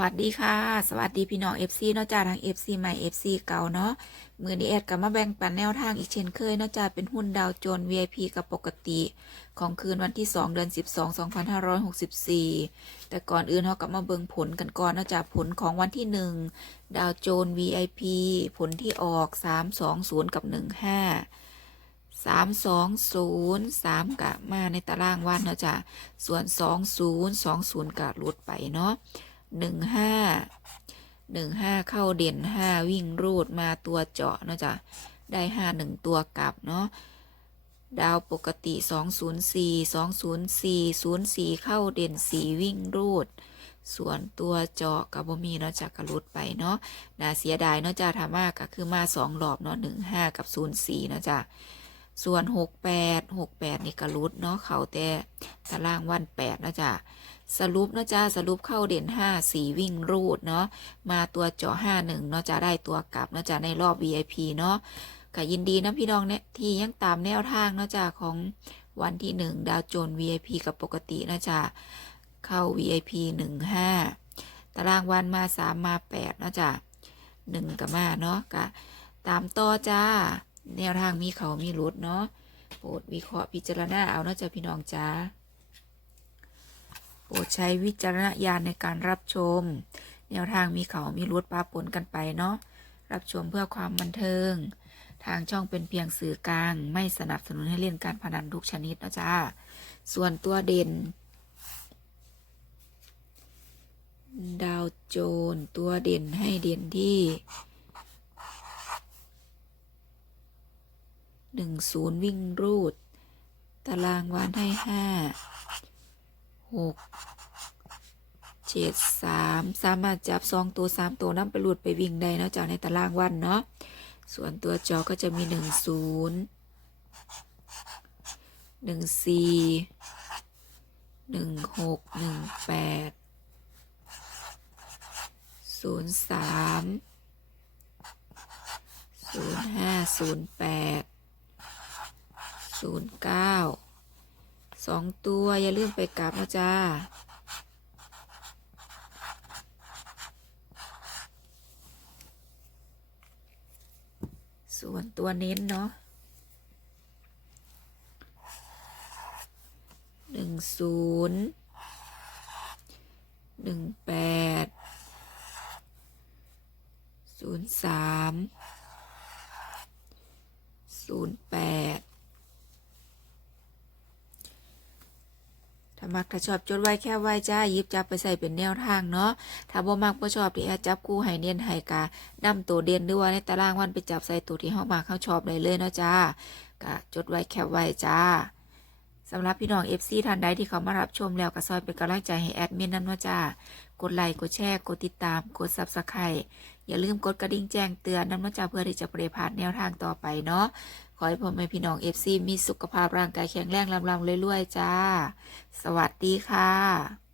วัสดีค่ะ สวัสดีพี่น้อง FC เนาะจ้าทาง FC ใหม่ FC เก่าเนาะมือนี้แอดกับมาแบ่งปันแนวทางอีกเช่นเคยนาะจ้าเป็นหุ้นดาวโจนส์ VIP กับปกติ ของคืนวันที่ 2 เดือน 12 2564 แต่ก่อนอื่นเรากลับมาเบิ่งผลกันก่อนนาะจ้าผลของวันที่ 1 ดาวโจนส์ VIP ผลที่ออก 320 กับ 15สามสองศูนย์สามกะมาในตารางวันเนาะจ้ะส่วนสองศูนย์สองศูนย์กะหลุดไปเนาะ หนึ่งห้าหนึ่งห้าเข้าเด่นห้าวิ่งรูดมาตัวเจาะเนาะจ้ะได้ห้าหนึ่งตัวกลับเนาะดาวปกติสองศูนย์สี่สองศูนย์สี่ศูนย์สี่เข้าเด่นสี่วิ่งรูด ส่วนตัวเจาะกับบมีเนาะจากกระลุดไปเนาะน่าเสียดายเนาะจ้าถามากก็คือมาสองรอบเนาะหนึ่งห้ากับศูนย์สี่เนาะจ้า ส่วนหกแปดหกแปดนี่กระลุดเนาะเขาแต่ตารางวันแปดนะจ๊ะ สรุปนะจ๊ะ สรุปเข้าเด่นห้าสี่วิ่งรูดเนาะมาตัวเจาะห้าหนึ่งเนาะจะได้ตัวกลับเนาะจ๊ะ ในรอบ VIP เนาะก็ยินดีนะพี่น้องเนี่ยที่ยังตามแนวทางเนาะจ๊ะ ของวันที่หนึ่งดาวโจน VIP กับปกตินะจ๊ะ เข้า VIP หนึ่งห้าตารางวันมาสามมาแปดเนาะจ๊ะหนึ่งกับมาเนาะก็ตามต่อจ้า แนวทางมีเขามีรุดเนาะโปรดวิเคราะห์พิจารณาเอาเนาะจ้ะพี่น้องจ้าโปรดใช้วิจารณญาณในการรับชม แนวทางมีเขามีรุดปาปนกันไปเนาะรับชมเพื่อความบันเทิง ทางช่องเป็นเพียงสื่อกลาง ไม่สนับสนุนให้เล่นการพนันทุกชนิดนะจ้าส่วนตัวเด่น ดาวโจนส์ตัวเด่นให้เด่นที่ หนึ่งศูนย์วิ่งรูด ตารางวันให้ห้าหกเจ็ดสามสามารถจับสองตัวสามตัวนั่ไปรูดไปวิ่งได้นะจากในตารางวันเนาะส่วนตัวจอก็จะมีหนึ่งศูนย์หนึ่งสี่หนึ่งหกหนึ่งแปดศูนย์สามศูนย์ห้าศูนย์แปด ศูนย์เก้าสองตัวอย่าลืมไปกลับนะจ้าส่วนตัวเน้นเนาะหนึ่งศูนย์หนึ่งแปดศูนย์สามศูนย์แปด ถ้า มักถ้าชอบจดไว้แค่ไว้จ้าหยิบจับไปใส่เป็นแนวทางเนาะถ้าบ่มักบ่ชอบที่แอดจับคู่ให้เน้นให้กะนำตัวเด่นหรือว่าในตารางวันไปจับใส่ตัวที่เฮามักเฮาชอบได้เลยเนาะจ้ากะจดไว้แค่ไว้จ้าสำหรับพี่น้อง FC ท่านใดที่เขามารับชมแล้วก็ซอยเป็นกำลังใจให้แอดมินนั่นว่าจ้ากดไลค์กดแชร์กดติดตาม กด Subscribe อย่าลืมกดกระดิ่งแจ้งเตือนนั่นว่าจ้าเพื่อที่จะเประพลาดแนวทางต่อไปเนาะ ขอให้พ่อแม่พี่น้องเอฟซีมีสุขภาพร่างกายแข็งแรงลำๆเรื่อยๆจ้า สวัสดีค่ะ